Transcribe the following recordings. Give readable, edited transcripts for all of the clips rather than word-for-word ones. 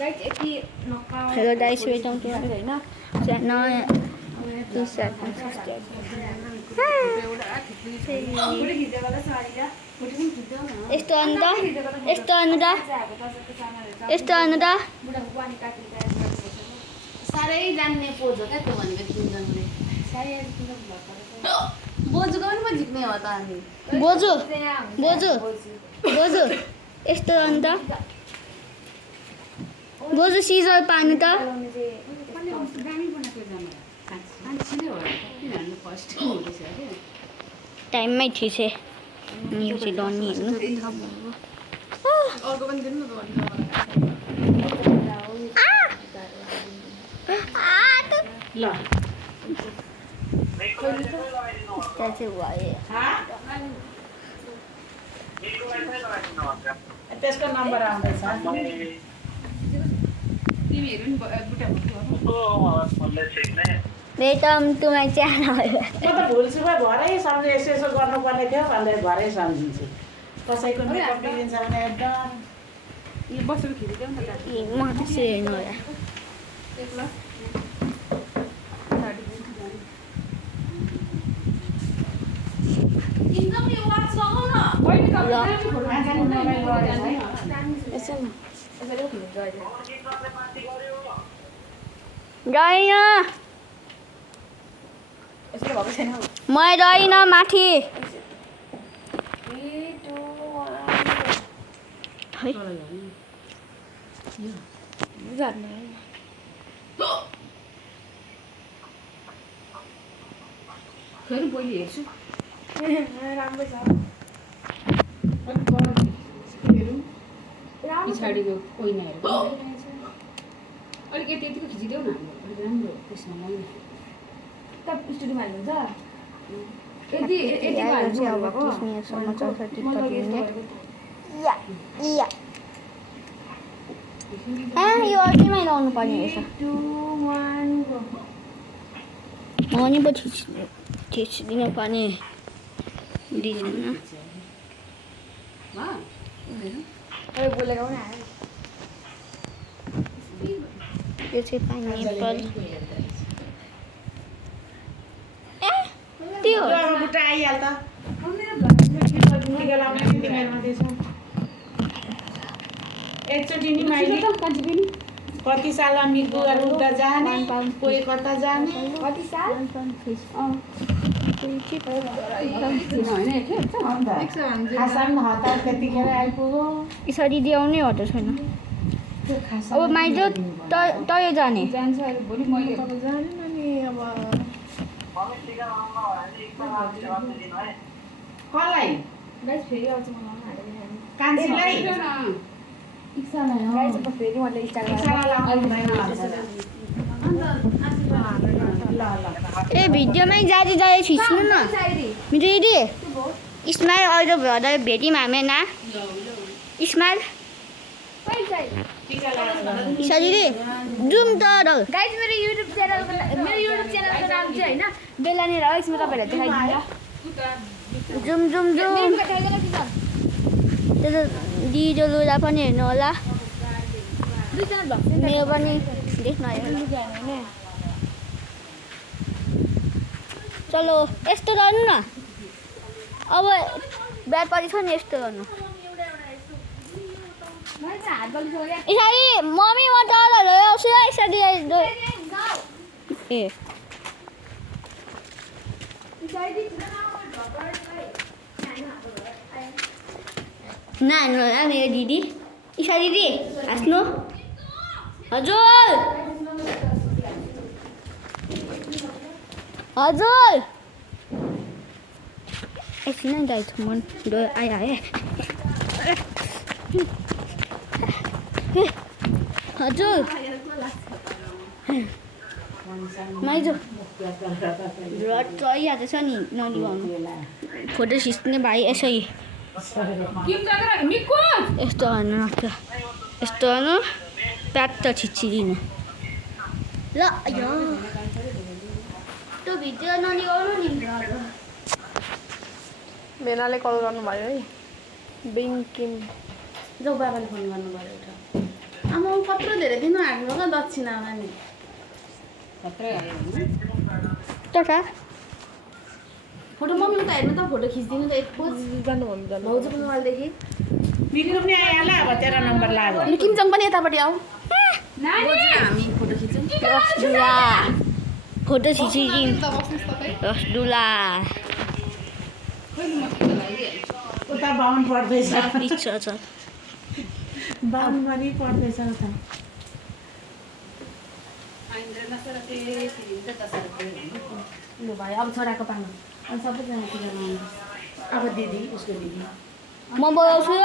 Hello guys, welcome two नयाँ T short यस्तो अन्त साह्रै जान्ने पोज हो क्या त्यो भनेको तिनजनाले बोजूको पनि पो झिक्ने हो त अनि बोजू यस्तो अन्त बोजू सिजर पार्नु त टाइममै थिएछ म्युजिक डन्नी हेर्नु ल त्यसको नम्बर आउँदैछ वेलकम टु माई च्यानल। म त भुल्छु भरे सम्झे यसो यसो गर्नुपर्ने थियो भनेर भरे सम्झिन्छु कसैको मेकअप बिग्रिन्छ भने एकदम बसेर खिचिदेऊ न त म त्यसरी हेर्नु होला म रहेन माथि फेरि पहिले हेर्छु राम्रो छ पछाडिको कोइनाहरू अलिक यतिको खिचिदेऊ न अलिक राम्रो त्यसमा मैला त स्टुडियोमा हाल्नुहुन्छ यो अझैमै लाउनु पर्ने रहेछ पनि पो थिचिदिनु पर्ने डिजाइनमा यो चाहिँ पाइनएप्पल त्यो बुट्टा आइहाल्छ एकचोटि नि मैले कति साल मिगुहरू उता जाने कोही कता जाने कति साल खासान हतार त्यतिखेर आइपुग्यो यसरी दियाउनै हट्यो छैन अब माइजो तय जाने जान्छ भोलि मैले जाने नि अब कसलाई फेरि आउँछ कान्छीलाई ए भिडियोमै जाँदै जाँदै खिच्नु न मेरो दिदी स्माइल अहिले भएर भेट्यौँ हामी ना स्माइल ईशा दिदी जुम त गाइस मेरो युट्युब च्यानलको नाम चाहिँ हैन बेलानी र यसमा तपाईहरुले देखाइदिन्छ जुम त्यो दिदो लुगा पनि हेर्नु होला मेरो पनि देख्न हेर्नु चलो यस्तो गर्नु न अब ब्याड परेछ नि यस्तो गर्नु यसरी मम्मी म तल आउँछु यसरी ए नानु होला मेरो दिदी ईशा दिदी हाँस्नु हजुर एकछिन है दाइ मन आइहाल्यो हजुर माइजो रड आइहाल्छ नि नलिवाउनु फोटो खिच्ने भाइ यसै यस्तो गर्नु राख्छ यस्तो गर्नु प्याट छिचिदिनु ल त्यो भिडियो नलिवाउनु नि बेनाले कल गर्नुभयो है बिङकिम जाऊ बाबाले फोन गर्नु पर्यो आमा कत्रो धेरै दिनु हाट्नु ल दक्षिणामा नि त फोटो मम्मीको त हेर्नु त फोटो खिचिदिनु त एक पोज भाउजूको मोबाइलदेखि भिडियो पनि आइहाल्ला अब 13 नम्बर लाग्यो अनि किमजङ पनि यतापट्टि आऊ नानी हामी फोटो खिचौँ रसगुल्ला फोटो खिचिदिउँ रसगुल्ला उता बाहुन पर्दैछ इच्छा छ बाहुन पनि पर्दैछ उता लु भाइ अब छोराको पालो अनि सबैजना पूजामा अब दिदी उसको दिदी म बोलाउँछु ल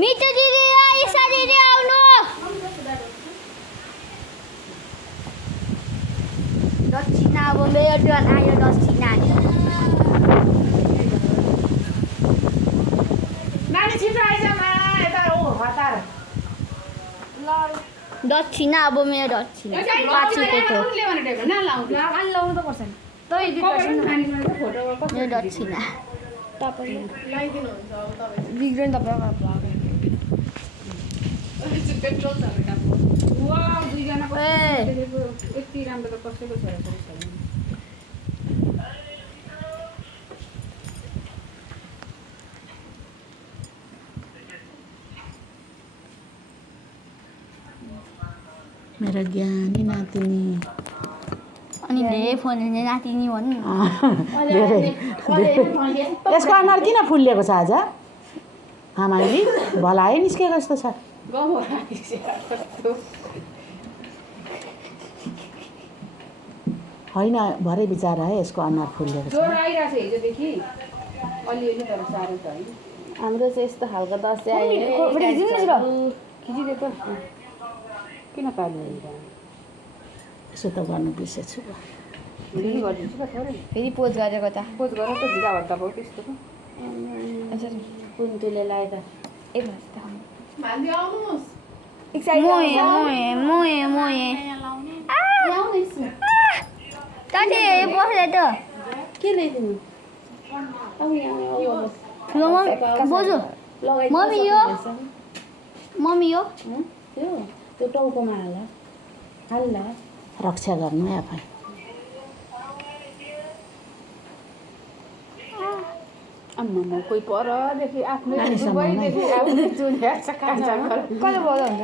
मिठो दिदी र ईशा दिदी आउनु दक्षिणा अब मेरो टर्न आयो दक्षिणा नानी छिटो आइज न यता ऊ हतार दक्षिणा अब मेरो दक्षिणा 5 रुपियाँको लाउनु त पर्छ नि मेरो दक्षिणा बिग्रियो नि मेरो ज्ञानी नातिनी अनि धेरै फोन हेर्ने नातिनी भन्नु धेरै यसको अनुहार किन फुलिएको छ आज आमाले भलाइ निस्केको जस्तो छ होइन भरे बिचारा है यसको अनुहार फुलिएको छ हाम्रो चाहिँ यस्तो खालको दसैँ खिचिदिएको किन पाल्नु यसो त गर्नु बिर्सेछु फेरि गरिदिन्छु त थोरै फेरि पोज गरेको त पोज गरेर त झिका भट्टा भयो त्यस्तो त कुन्तुले लगाए त एक ताते बस्दै त के ल्याइदिनु बोजू मम्मी यो त्यो टाउकोमा हाल्ला रक्षा गर्नु है आफै आम्मा कोही परदेखि आफ्नै नानीसँग दुबईदेखि आफ्नै चुन्या काँचा कहिले बोल्दा हुन्छ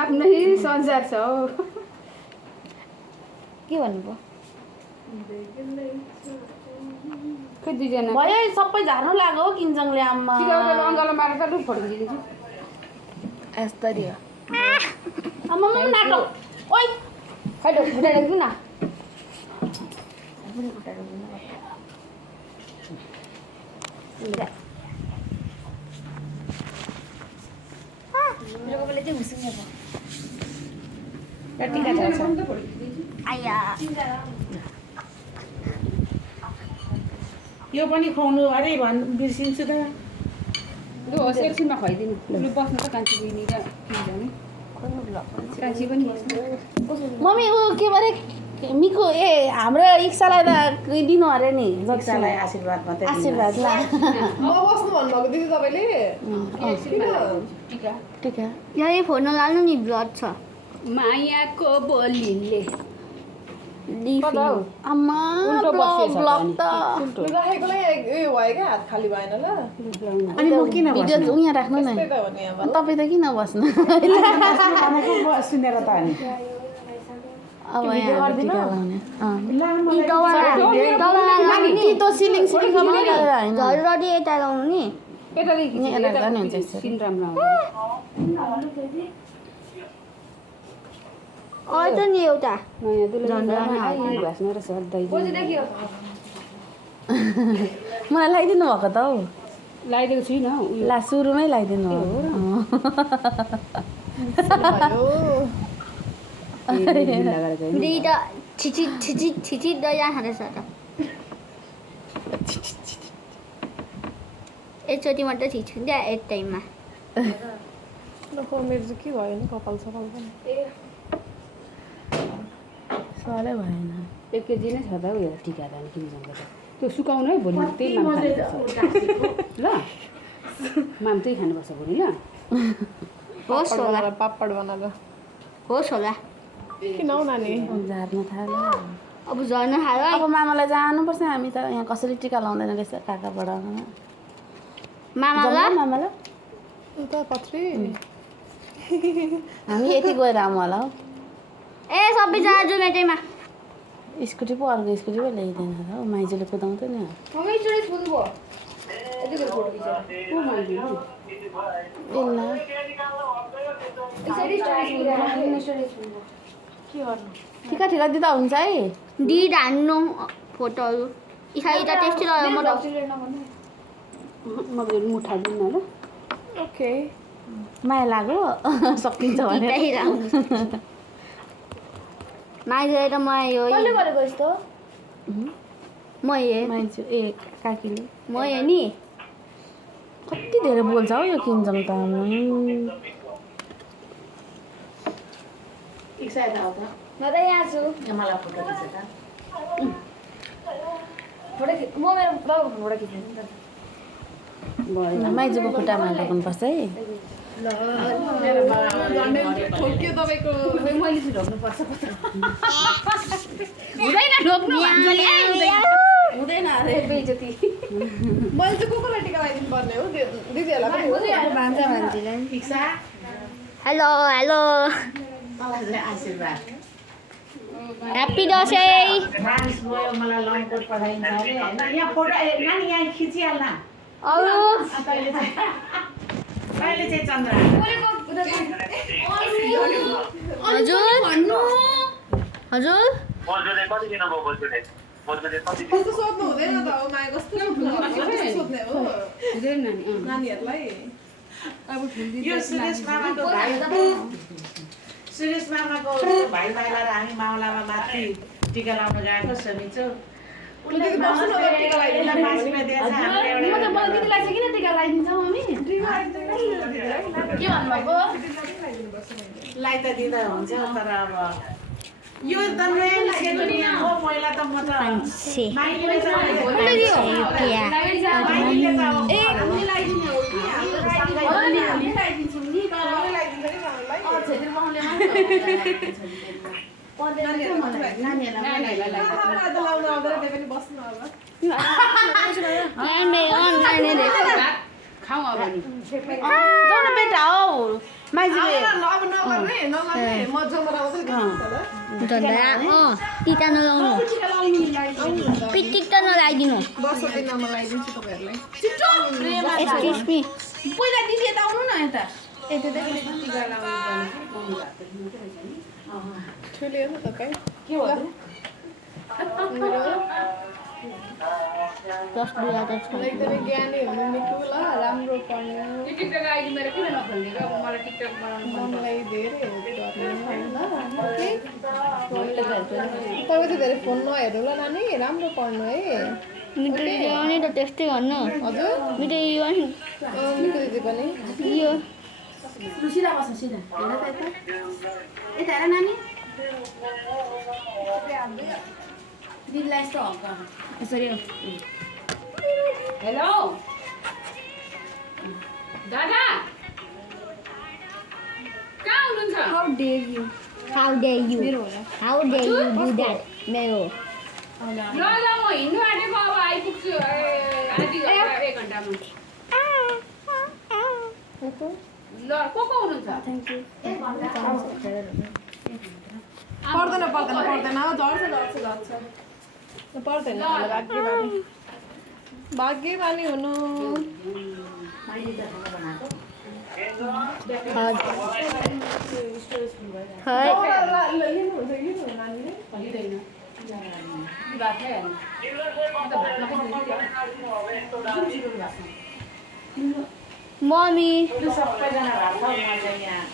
आफ्नै संसार छ हौ के भन्नुभयो खै दुईजना भयो सबै झार्नु लाग्यो किन्जङले आम्मा टिकाउटा अङ्गालो मारेर त लु फोटो खिचिदिन्छु यस्तरी हो आम्मा नाटो ओइ खै खुट्टा राख्दिनु न आया यो पनि खुवाउनु अरे बिर्सिन्छु त लु होस् एकछिनमा खुवाइदिनु लु बस्नु त कान्छी बहिनी र किनजाने कान्छी पनि बस्नु मम्मी ऊ के भरे मिको ए हाम्रो इक्सालाई त दिनु अरे नि जक्षालाई आशीर्वाद मात्रै आशीर्वाद ला टिका टिका यही फोन नलाल्नु नि ब्लड छ मायाको बोलीले आम्मा उल्टो बसेछ ब्लक त अनि म किन भिडियो उहाँ राख्नु न तपाईँ त किन बस्नु सुनेर त अनि अब यहाँ टिका लाउने त्यो सिलिङ सिलिङसम्म गरेर होइन झलरडी यता लाउनु नि यतादेखि यहाँ राख्दा नि हुन्छ यसरी। सिन राम्रो अझ नि एउटा नयाँ दुलो भाँच्न र सधैँ मलाई लगाइदिनु भएको त हौ लगाइदिएको छुइनँ उयो ला सुरुमै लगाइदिनु दुई त छिचिट दै खाँदैछ त एकचोटि मात्रै छिच्छु एक टाइममा मेरो चाहिँ के भयो नि कपाल सपाल पनि सलै भएन 1 केजी नै छ त उयो टिका त किन जान्छ त्यो सुकाउनु है भोलि त्यही मान्छे ल माम त्यही खानुपर्छ भोलि ल होस् होला पापड बनाएर होस् होला किन हौ नानी झार्न थाल्यो अब झर्न थाल्यो है। अब मामालाई जानुपर्छ हामी त यहाँ कसरी टिका लाउँदैन रहेछ काका बडामा मामालाई मामालाई उता पत्री हामी यति गएर आउँ होला हौ ए सबैजना जाउँ मेटैमा स्कुटी पो अर्को स्कुटी पो ल्याइदिएन त हौ माइजूले कुदाउँथ्यो नि मम्मी एकचोटि छोड्नु भयो यति बेला फोटो खिचेर यसलाई यसरी स्टोरेज छोड्नु के गर्नु ठिका ठिका दिँदा हुन्छ है दिद हान्नु फोटोहरू इसाई त टेस्टी लाग्यो म त म यो मुठा दिन्न ल ओके माया लाग्यो सकिन्छ भने त्यही लाउनु माइजले त म यो कसले गरेको यस्तो म हे माइजू ए काकीले म हे नि कति धेरै बोल्छ हौ यो किन्छौँ त इक्साइड आऊ त म त यहाँ छु मलाई फोटो खिच त फोटो खिच म मेरो बाबुको फोटो खिच्छु नि त माइजूको खुट्टामा ढोक्नुपर्छ है ठोक्यो तपाईँको मैले चाहिँ ढोक्नुपर्छ हुँदैन ढोक्नु भन्छले हुँदैन अरे बेइज्जती मैले चाहिँ को कोलाई टिका लगाइदिनु पर्ने हो दिदीहरूलाई पनि हो भान्जा भान्जीलाई इक्सा हेलो हेलो मलाई चाहिँ आशीर्वाद ह्याप्पी दसैँ मानिस गयो मलाई लङकोट पठाइन्छ अरे होइन यहाँ फोटो नानी यहाँ खिचिहाल्न अरू तैँले चाहिँ चन्द्र हजुर हजुर कस्तो सोध्नु हुँदैन त हो माया कस्तो सोध्नु सोध्ने हो हुँदैन नानी नानीहरूलाई यो सुरेश मामाको भाइ सुरेश मामाको भाइ माइला र हामी मावलामा माथि टिका लाउन गएको शनिचो उसले बस्नु न त टिका लगाइदिनु। मासुमा दिएछ हामीले म त मलाई दिदीलाई चाहिँ किन टिका लगाइदिन्छ मम्मी के भन्नुभएको लाई त दिँदा हुन्छ तर अब यो त नयाँ निस्केको नियम हो पहिला त म त मान्छे माइलीले त रुपियाँ माइलीले त अब ए हामीले लगाइदिने हो कि हाम्रो सँगै हामी लगाइदिन्छौँ नि तर लगाइदिन्छ नि मलाई छेत्री बाहुनले मात्र नानीहरूलाई त लाउनु आउँदैन त्यही पनि बस्नु अब खाउँ अब नि जाऊ न बेटा हौ माइजूले अब नगर्ने नगर्ने म जमरा मात्रै दिन्छु टिका नलाउनु पिटिक त नलाइदिनु दस दिनमा म लगाइदिन्छु तपाईँहरूलाई एक्सक्युज मी पहिला दिदी यता आउनु न यता ठुलो हो तपाईँ के हो दस 2000 छ एकदमै ज्ञानी हुनु निको ल राम्रो पढ्नु यो टिकटक आइडी मेरो किन नखोल्ने र अब मलाई टिकटक बनाउनु मन मनलाई धेरै हेल्प गर्ने होइन ओके तपाईँ त धेरै फोन नहेर्नु ल नानी राम्रो पढ्नु है मिठो दिदी आउने त त्यस्तै गर्नु हजुर मिठो दिदी पनि निको दिदी पनि यो सिधा बस्छ सिधा हेर त यता हेर नानी दिदीलाई यस्तो हक यसरी हेलो दादा कहाँ हुनुहुन्छ how dare you how dare you how dare you do that मेरो ल ल म हिँड्नु आँटेको अब आइपुग्छु आधी घन्टा 1 घन्टामा ल को हुनुहुन्छ पर्दैन झर्छ पर्दैन भाग्यमानी हुनु मम्मी सबैजना भात खाऊ म चाहिँ यहाँ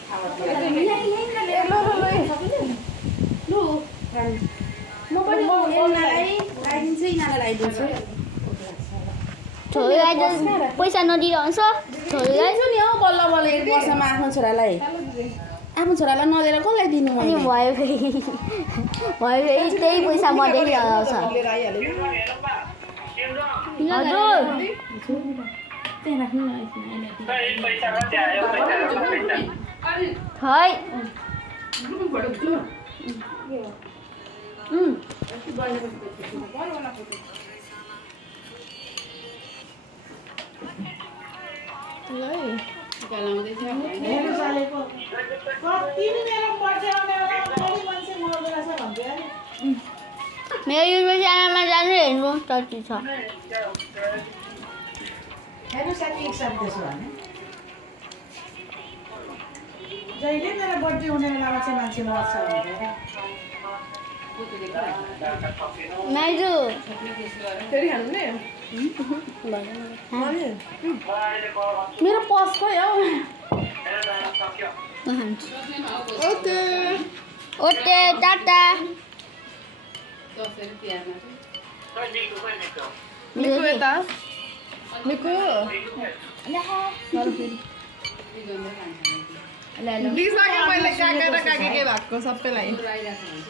म पनि यिनीलाई लगाइदिन्छु यिनीलाई लगाइदिन्छु छोरीलाई त पैसा नदिइरहन्छ छोरीलाई दिन्छु नि हौ बल्ल बल्ल 1 वर्षमा आफ्नो छोरालाई नदिएर कसलाई दिनु अनि मैले भयो फेरि त्यही पैसा म देखिरहेको छ लिएर आइहाल्यो हजुर त्यहाँ राख्नु न एकछिन, अहिले। खै हेर्नु चलेको कति मेरो बर्थडे आउने बेला कति मान्छे मर्दो रहेछ भन्थ्यो अरे मेरो युट्युब च्यानलमा जानु हेर्नु कति छ हेर्नु साथी एक साथ त्यसो भने जहिले मेरो बर्थडे हुने बेलामा चाहिँ मान्छे मर्छ भन्थ्यो अरे नाइजु फेरि खानु नि मेरो पस खै हौ ओके ओके टाटा मिकु यता मिकु लिइसक्यो मैले काका र काकी के भएको सबैलाई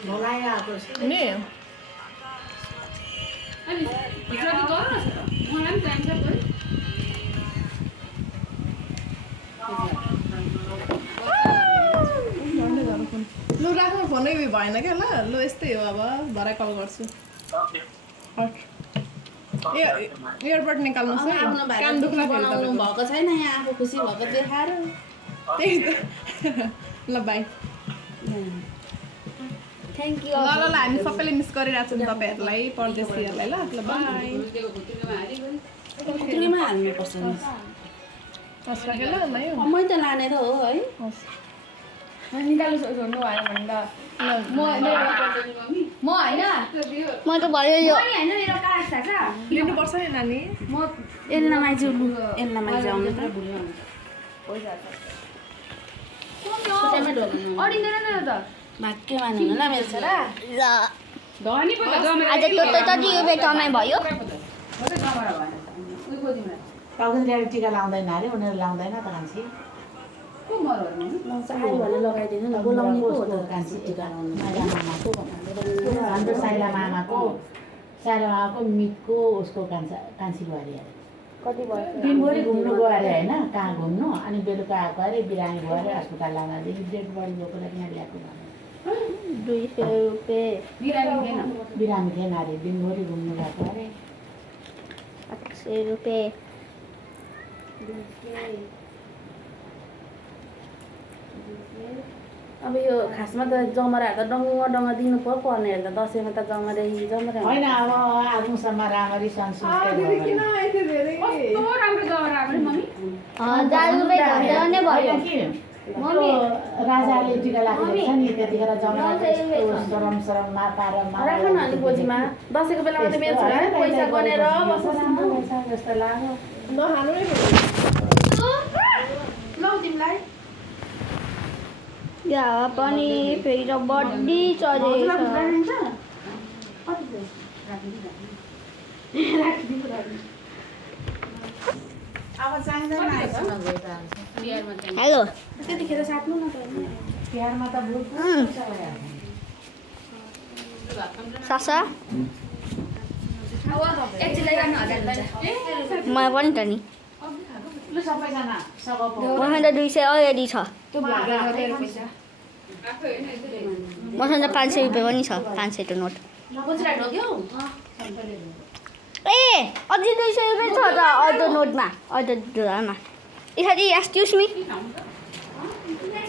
मलाई आएको नि लु राख्नु फोनै भएन क्या ल लु यस्तै हो अब भरे कल गर्छु एयरपोर्ट निकाल्नुहोस् है आफ्नो भाइ कान दुख्ला फेरि बनाउनु तपाईँको। भएको छैन यहाँ आफू खुसी भएको देखाएर त्यही त ल बाई थ्याङ्क यू ल ल ल हामी सबैले मिस गरिरहेको छौँ तपाईँहरूलाई परदेशीहरूलाई ल ल बाई खुत्रीमा हाल्नुपर्छ नि हस् राखेँ ल भयो मै त लाने त हो है निकाल्नु छोड्नु भयो भने त म होइन म त भयो यो होइन मेरो कार्ड छ क्या लिनुपर्छ नि नानी म एल्ना माइजू लु एल्ना माइजू आउनु त अडिँदैन नि त भाग्य मान्नु ल मेरो छोरा ल आज टोटल कति रुपियाँ कमाइ भयो टाउको टिका लाउँदैन अरे उनीहरू लाउँदैन त कान्छी लाउँछ आयो भने लगाइदिनु न बोलाउने पो हो त कान्छी टिका लाउनु हाम्रो साइला मामाको मितको उसको कान्छीको अरे कति भयो दिनभरि घुम्नु गयो अरे होइन कहाँ घुम्नु अनि बेलुका आएको अरे बिरामी भयो अरे अस्पताल लाँदादेखि डेड बडी भएको यहाँ ल्याएको 200 रुपियाँ बिरामी थिएन अरे दिनभरि घुम्नु गएको अरे 100 रुपियाँ अब यो खासमा त जमराहरू त डङ्ग दिनु पर्ने त दसैँमा त जमरा होइन अब आफूसम्म राम्ररी संस्कृति किन यति धेरै राम्रो जमरा पनि मम्मी 1000 रुपियाँ झन्डा नै भयो राजाले टिका लागेको छ नि त्यतिखेर जमाना सरममा पारेर राख न अलि गोजीमा दसैँको बेलामा त मेरो छोरा पैसा गनेर बस्छ जस्तो लाग्यो नखानु नै लौ तिमीलाई या पनि फेरि त बढी चलेको छ अब चाहिँदैन हेलो त्यतिखेर साट्नु न त तिहारमा त भुट सासा एकचोटि गर्न 1000 हुन्छ मलाई पनि त नि लु सबैजना सघाउ मसँग त 200 अलरेडी छ त्यो भ्लग गरेर पैसा मसँग त 500 रुपियाँ पनि छ 500 को नोट बुझिरहेको लग्यो ए अझै 200 रुपियाँ छ त अर्को नोटमा अर्को डलरमा एक्सक्युज मी